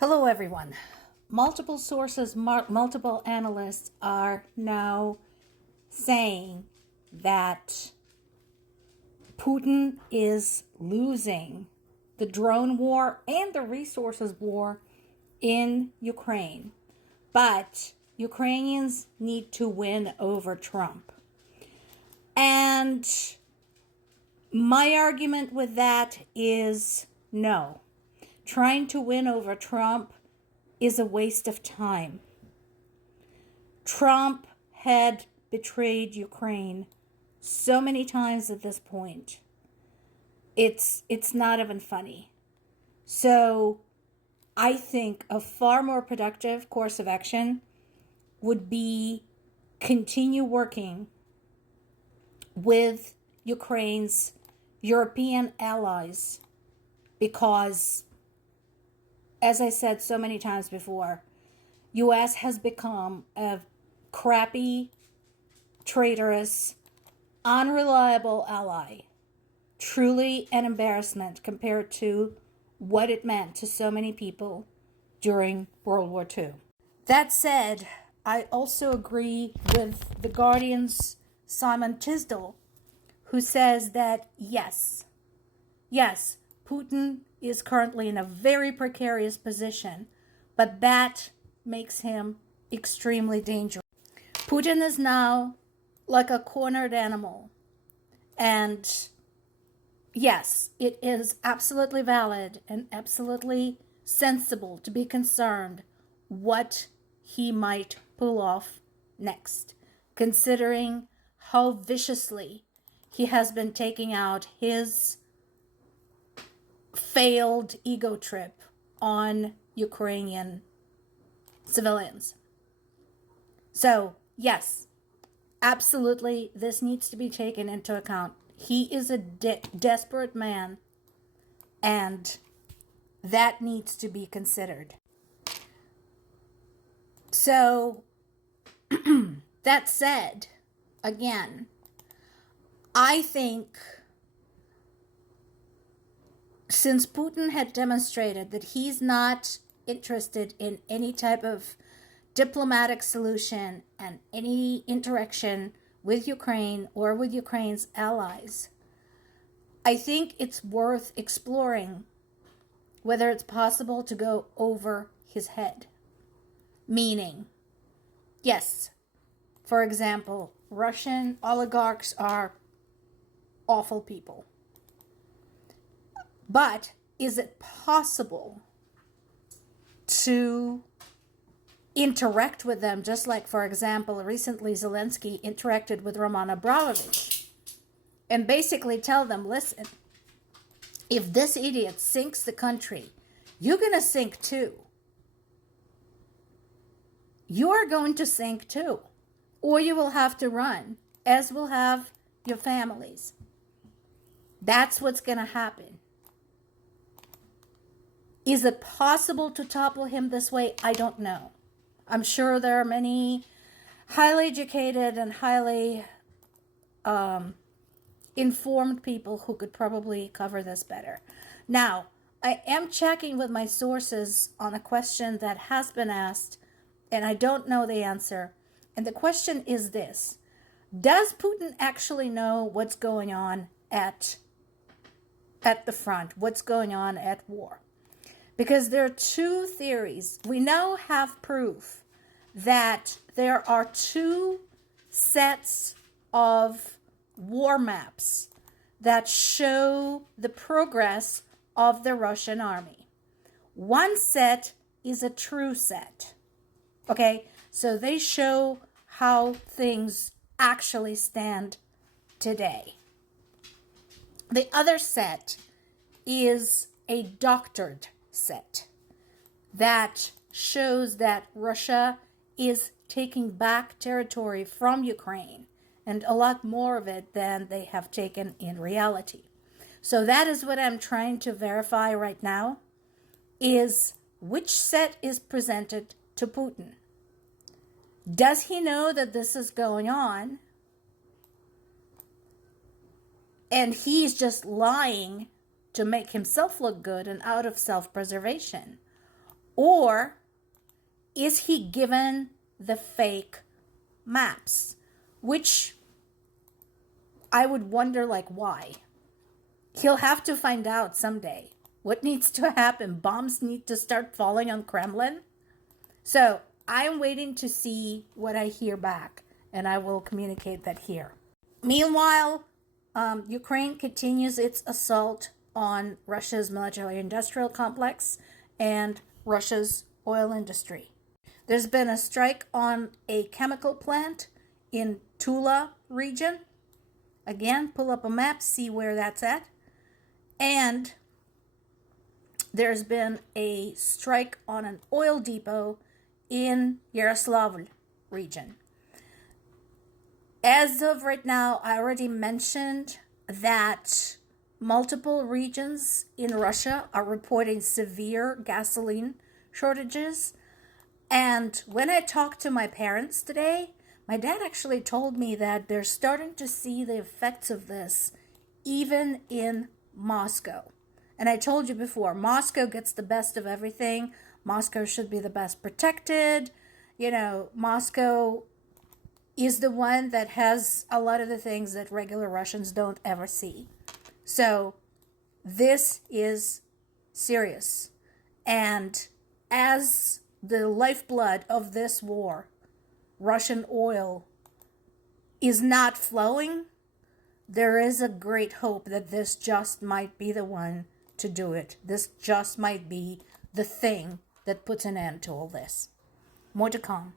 Hello, everyone. Multiple sources, multiple analysts are now saying that Putin is losing the drone war and the resources war in Ukraine. But Ukrainians need to win over Trump. And my argument with that is no. Trying to win over Trump is a waste of time. Trump had betrayed Ukraine so many times at this point. It's not even funny. So I think a far more productive course of action would be continue working with Ukraine's European allies, because as I said so many times before, U.S. has become a crappy, traitorous, unreliable ally. Truly an embarrassment compared to what it meant to so many people during World War II. That said, I also agree with The Guardian's Simon Tisdall, who says that yes, Putin is currently in a very precarious position, but that makes him extremely dangerous. Putin is now like a cornered animal. And yes, it is absolutely valid and absolutely sensible to be concerned what he might pull off next, considering how viciously he has been taking out his failed ego trip on Ukrainian civilians. So, yes, absolutely, this needs to be taken into account. He is a desperate man, and that needs to be considered. So, that said, again, I think since Putin had demonstrated that he's not interested in any type of diplomatic solution and any interaction with Ukraine or with Ukraine's allies, I think it's worth exploring whether it's possible to go over his head. Meaning, yes, for example, Russian oligarchs are awful people. But is it possible to interact with them just like, for example, recently Zelensky interacted with Roman Abramovich and basically tell them, listen, if this idiot sinks the country, you're going to sink too. You're going to sink too. Or you will have to run, as will have your families. That's what's going to happen. Is it possible to topple him this way? I don't know. I'm sure there are many highly educated and highly informed people who could probably cover this better. Now, I am checking with my sources on a question that has been asked, and I don't know the answer. And the question is this: does Putin actually know what's going on at the front? What's going on at war? Because there are two theories. We now have proof that there are two sets of war maps that show the progress of the Russian army. One set is a true set. Okay, so they show how things actually stand today. The other set is a doctored set that shows that Russia is taking back territory from Ukraine, and a lot more of it than they have taken in reality. So that is what I'm trying to verify right now, is which set is presented to Putin. Does he know that this is going on? And he's just lying to make himself look good and out of self-preservation? Or is he given the fake maps? Which I would wonder, like, why? He'll have to find out someday. What needs to happen? Bombs need to start falling on Kremlin? So I'm waiting to see what I hear back, and I will communicate that here. Meanwhile, Ukraine continues its assault on Russia's military-industrial complex and Russia's oil industry. There's been a strike on a chemical plant in Tula region. Again, pull up a map, see where that's at. And there's been a strike on an oil depot in Yaroslavl region. As of right now, I already mentioned that multiple regions in Russia are reporting severe gasoline shortages. And when I talked to my parents today, my dad actually told me that they're starting to see the effects of this even in Moscow. And I told you before, Moscow gets the best of everything. Moscow should be the best protected. You know, Moscow is the one that has a lot of the things that regular Russians don't ever see. So this is serious. And as the lifeblood of this war, Russian oil, is not flowing, there is a great hope that this just might be the one to do it. This just might be the thing that puts an end to all this. More to come.